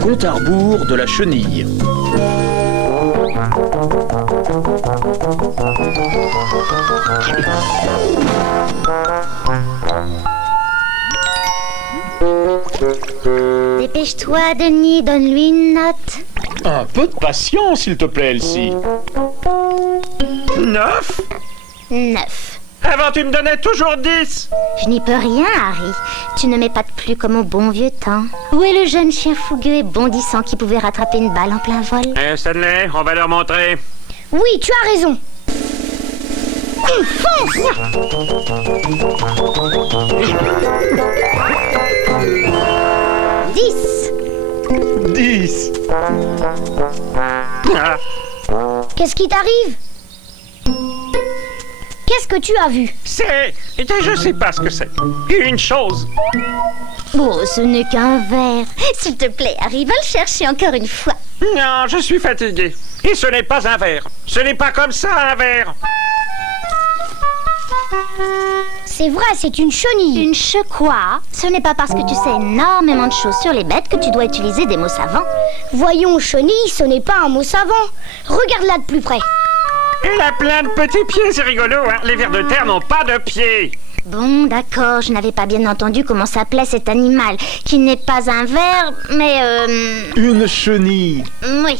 Compte à rebours de la chenille. Dépêche-toi, Denis, donne-lui une note. Un peu de patience, s'il te plaît, Elsie. 9? 9. Avant, tu me donnais toujours 10. Je n'y peux rien, Harry. Tu ne m'épates plus comme au bon vieux temps. Où est le jeune chien fougueux et bondissant qui pouvait rattraper une balle en plein vol? Stanley, on va leur montrer. Oui, tu as raison. Fonce! 10. 10. Ah, Qu'est-ce qui t'arrive? Qu'est-ce que tu as vu? je sais pas ce que c'est. Une chose. Oh, ce n'est qu'un verre. S'il te plaît, Harry, va le chercher encore une fois. Non, je suis fatigué. Et ce n'est pas un verre. Ce n'est pas comme ça, un verre. C'est vrai, c'est une chenille. Une quoi? Ce n'est pas parce que tu sais énormément de choses sur les bêtes que tu dois utiliser des mots savants. Voyons, chenille, ce n'est pas un mot savant. Regarde-la de plus près. Elle a plein de petits pieds, c'est rigolo, hein. Les vers de terre n'ont pas de pieds. Bon, d'accord, je n'avais pas bien entendu comment s'appelait cet animal, qui n'est pas un ver, mais Une chenille. oui,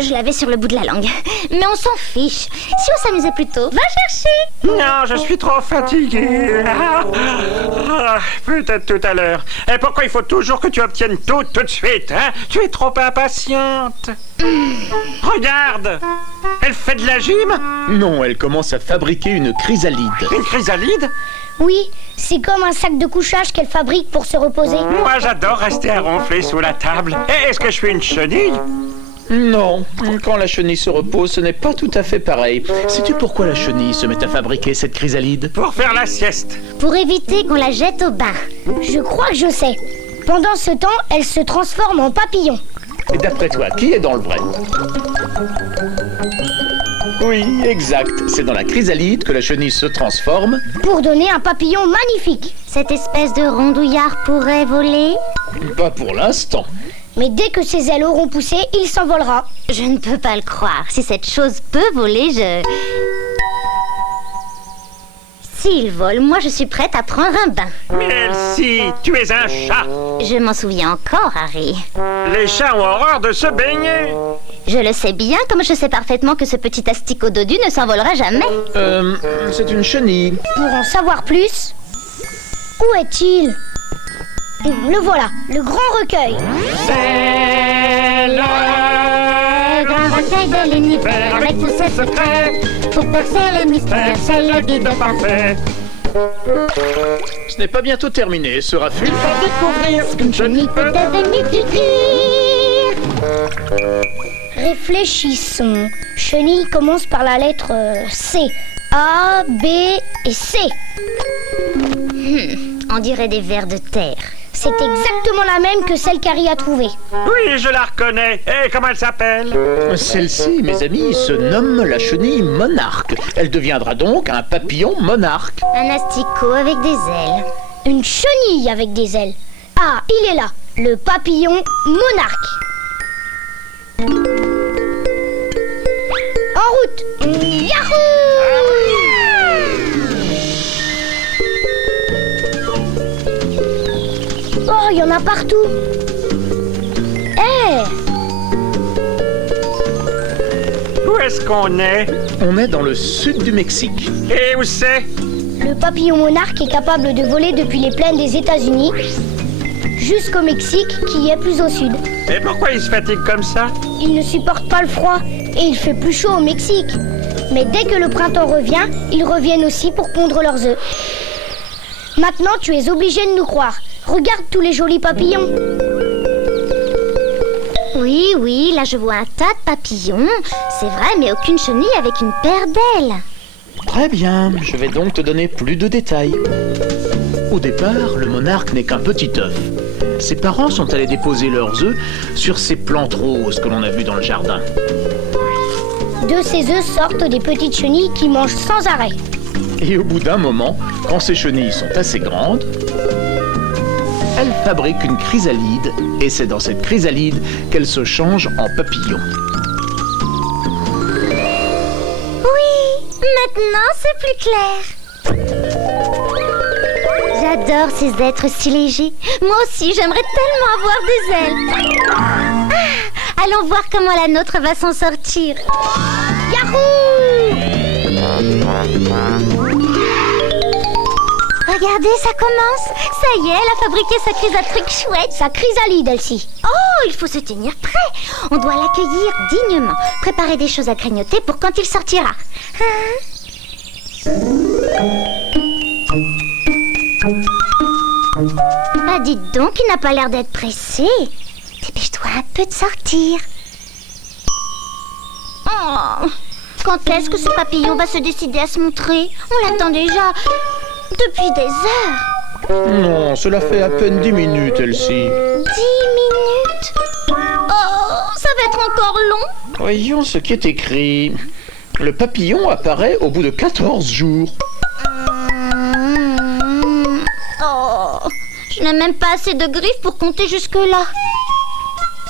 je l'avais sur le bout de la langue. Mais on s'en fiche. Si on s'amusait plus tôt, va chercher. Non, je suis trop fatigué. Peut-être tout à l'heure. Et pourquoi il faut toujours que tu obtiennes tout de suite, hein? Tu es trop impatiente. Regarde, elle fait de la gym. Non, elle commence à fabriquer une chrysalide. Une chrysalide? Oui, c'est comme un sac de couchage qu'elle fabrique pour se reposer. Moi, j'adore rester à ronfler sous la table. Et est-ce que je suis une chenille? Non, quand la chenille se repose, ce n'est pas tout à fait pareil. Sais-tu pourquoi la chenille se met à fabriquer cette chrysalide? Pour faire la sieste. Pour éviter qu'on la jette au bain. Je crois que je sais. Pendant ce temps, elle se transforme en papillon. Et d'après toi, qui est dans le vrai? Oui, exact. C'est dans la chrysalide que la chenille se transforme. Pour donner un papillon magnifique. Cette espèce de rondouillard pourrait voler? Pas pour l'instant. Mais dès que ses ailes auront poussé, il s'envolera. Je ne peux pas le croire. Si cette chose peut voler, S'il vole, moi je suis prête à prendre un bain. Mais Elsie, tu es un chat. Je m'en souviens encore, Harry. Les chats ont horreur de se baigner. Je le sais bien, comme je sais parfaitement que ce petit asticot dodu ne s'envolera jamais. C'est une chenille. Pour en savoir plus, où est-il? Le voilà, le grand recueil. C'est le grand recueil de l'univers avec tous ses secrets. Pour percer les mystères, c'est le guide parfait. Ce n'est pas bientôt terminé, ce raffut. Faut découvrir ce qu'une chenille peut devenir du Réfléchissons. Chenille commence par la lettre C. A, B et C. On dirait des vers de terre. C'est exactement la même que celle qu'Harry a trouvée. Oui, je la reconnais. Et comment elle s'appelle? Celle-ci, mes amis, se nomme la chenille monarque. Elle deviendra donc un papillon monarque. Un asticot avec des ailes. Une chenille avec des ailes. Ah, il est là, le papillon monarque. En route. Yahoo! Oh, il y en a partout. Où est-ce qu'on est? On est dans le sud du Mexique. Et où c'est? Le papillon monarque est capable de voler depuis les plaines des États-Unis jusqu'au Mexique, qui est plus au sud. Et pourquoi il se fatigue comme ça? Il ne supporte pas le froid et il fait plus chaud au Mexique. Mais dès que le printemps revient, ils reviennent aussi pour pondre leurs œufs. Maintenant, tu es obligé de nous croire. Regarde tous les jolis papillons. Oui, là je vois un tas de papillons. C'est vrai, mais aucune chenille avec une paire d'ailes. Très bien, je vais donc te donner plus de détails. Au départ, le monarque n'est qu'un petit œuf. Ses parents sont allés déposer leurs œufs sur ces plantes roses que l'on a vues dans le jardin. De ces œufs sortent des petites chenilles qui mangent sans arrêt. Et au bout d'un moment, quand ces chenilles sont assez grandes, elle fabrique une chrysalide et c'est dans cette chrysalide qu'elle se change en papillon. Oui, maintenant c'est plus clair. J'adore ces êtres si légers. Moi aussi, j'aimerais tellement avoir des ailes. Ah, allons voir comment la nôtre va s'en sortir. Yahoo! Regardez, ça commence. Ça y est, elle a fabriqué sa chrysatrique chouette. Sa chrysalide, Elsie. Oh, il faut se tenir prêt. On doit l'accueillir dignement. Préparer des choses à grignoter pour quand il sortira. Bah dites donc, il n'a pas l'air d'être pressé. Dépêche-toi un peu de sortir. Oh, quand est-ce que ce papillon va se décider à se montrer? On l'attend déjà depuis des heures. Non, cela fait à peine 10 minutes, Elsie. 10 minutes? Oh, ça va être encore long. Voyons ce qui est écrit. Le papillon apparaît au bout de 14 jours. Oh, je n'ai même pas assez de griffes pour compter jusque-là.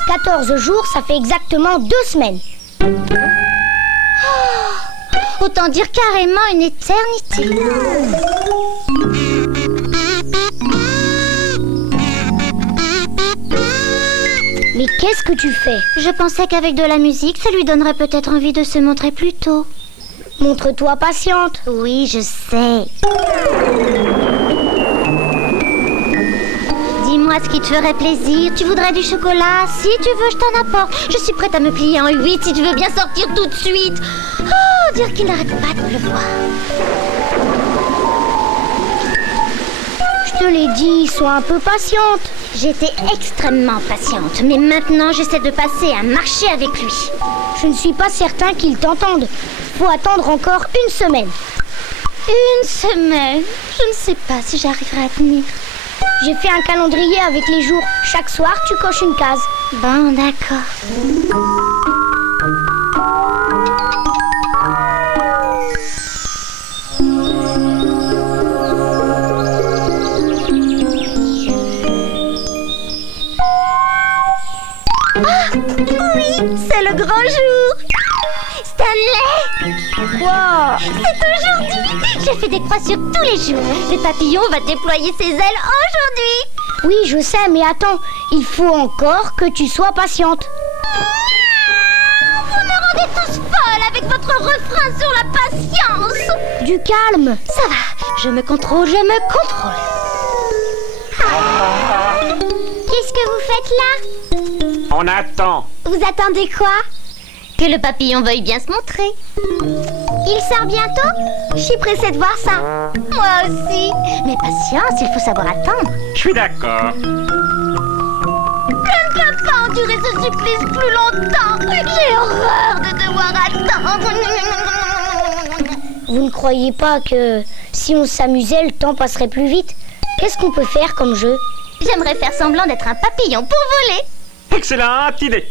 14 jours, ça fait exactement 2 semaines. Autant dire carrément une éternité. Mais qu'est-ce que tu fais? Je pensais qu'avec de la musique, ça lui donnerait peut-être envie de se montrer plus tôt. Montre-toi patiente. Oui, je sais. Dis-moi ce qui te ferait plaisir. Tu voudrais du chocolat? Si tu veux, je t'en apporte. Je suis prête à me plier en 8 si tu veux bien sortir tout de suite. Oh, dire qu'il n'arrête pas de pleuvoir. Je te l'ai dit, sois un peu patiente. J'étais extrêmement patiente, mais maintenant j'essaie de passer un marché avec lui. Je ne suis pas certain qu'il t'entende. Faut attendre encore 1 semaine. 1 semaine? Je ne sais pas si j'arriverai à tenir. J'ai fait un calendrier avec les jours. Chaque soir, tu coches une case. Bon, d'accord. Ah, oui, c'est le grand jour. Stanley! Quoi? C'est aujourd'hui! J'ai fait des croix sur tous les jours. Le papillon va déployer ses ailes aujourd'hui. Oui, je sais, mais attends. Il faut encore que tu sois patiente. Vous me rendez tous folle avec votre refrain sur la patience. Du calme. Ça va, je me contrôle, je me contrôle. Qu'est-ce que vous faites là? On attend. Vous attendez quoi? Que le papillon veuille bien se montrer. Il sort bientôt? Je suis pressée de voir ça. Moi aussi. Mais patience, il faut savoir attendre. Je suis d'accord. Je ne peux pas endurer ce supplice plus longtemps. J'ai horreur de devoir attendre. Vous ne croyez pas que si on s'amusait, le temps passerait plus vite? Qu'est-ce qu'on peut faire comme jeu? J'aimerais faire semblant d'être un papillon pour voler. Excellente idée.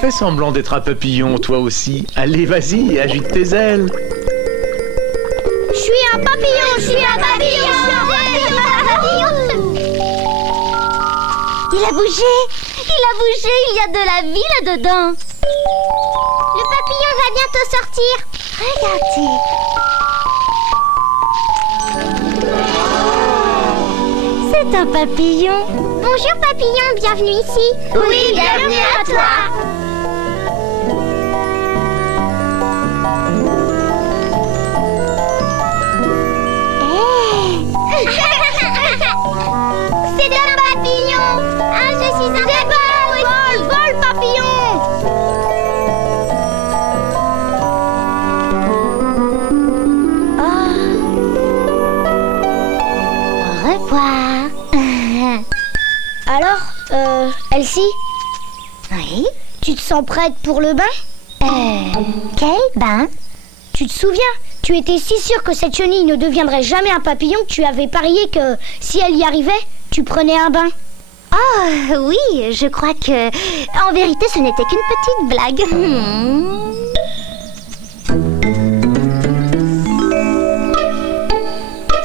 Fais semblant d'être un papillon, toi aussi. Allez, vas-y, agite tes ailes. Je suis un papillon, je suis un papillon, je suis un papillon. Il a bougé. Il a bougé. Il y a de la vie là-dedans. Le papillon va bientôt sortir. Regardez. C'est un papillon. Bonjour papillon, bienvenue ici. Oui, bienvenue à toi. C'est un papillon. Ah, je suis un papillon. Vole, papillon. Au revoir. Alors, Elsie, Oui. tu te sens prête pour le bain? Quel bain? Tu te souviens? Tu étais si sûre que cette chenille ne deviendrait jamais un papillon que tu avais parié que si elle y arrivait, tu prenais un bain. Oh, oui, je crois que... En vérité, ce n'était qu'une petite blague.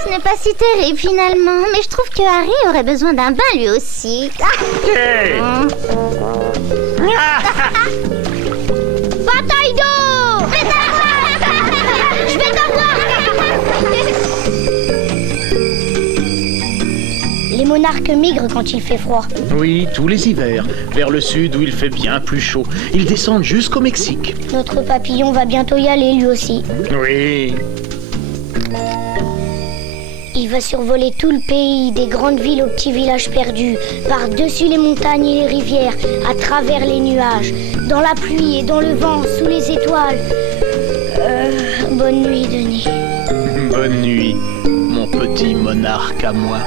Ce n'est pas si terrible finalement, mais je trouve que Harry aurait besoin d'un bain lui aussi. Hey. Bataille d'eau! Je vais t'avoir! Les monarques migrent quand il fait froid. Oui, tous les hivers, vers le sud où il fait bien plus chaud. Ils descendent jusqu'au Mexique. Notre papillon va bientôt y aller lui aussi. Oui. Il va survoler tout le pays, des grandes villes aux petits villages perdus, par-dessus les montagnes et les rivières, à travers les nuages, dans la pluie et dans le vent, sous les étoiles. Bonne nuit, Denis. Bonne nuit, mon petit monarque à moi.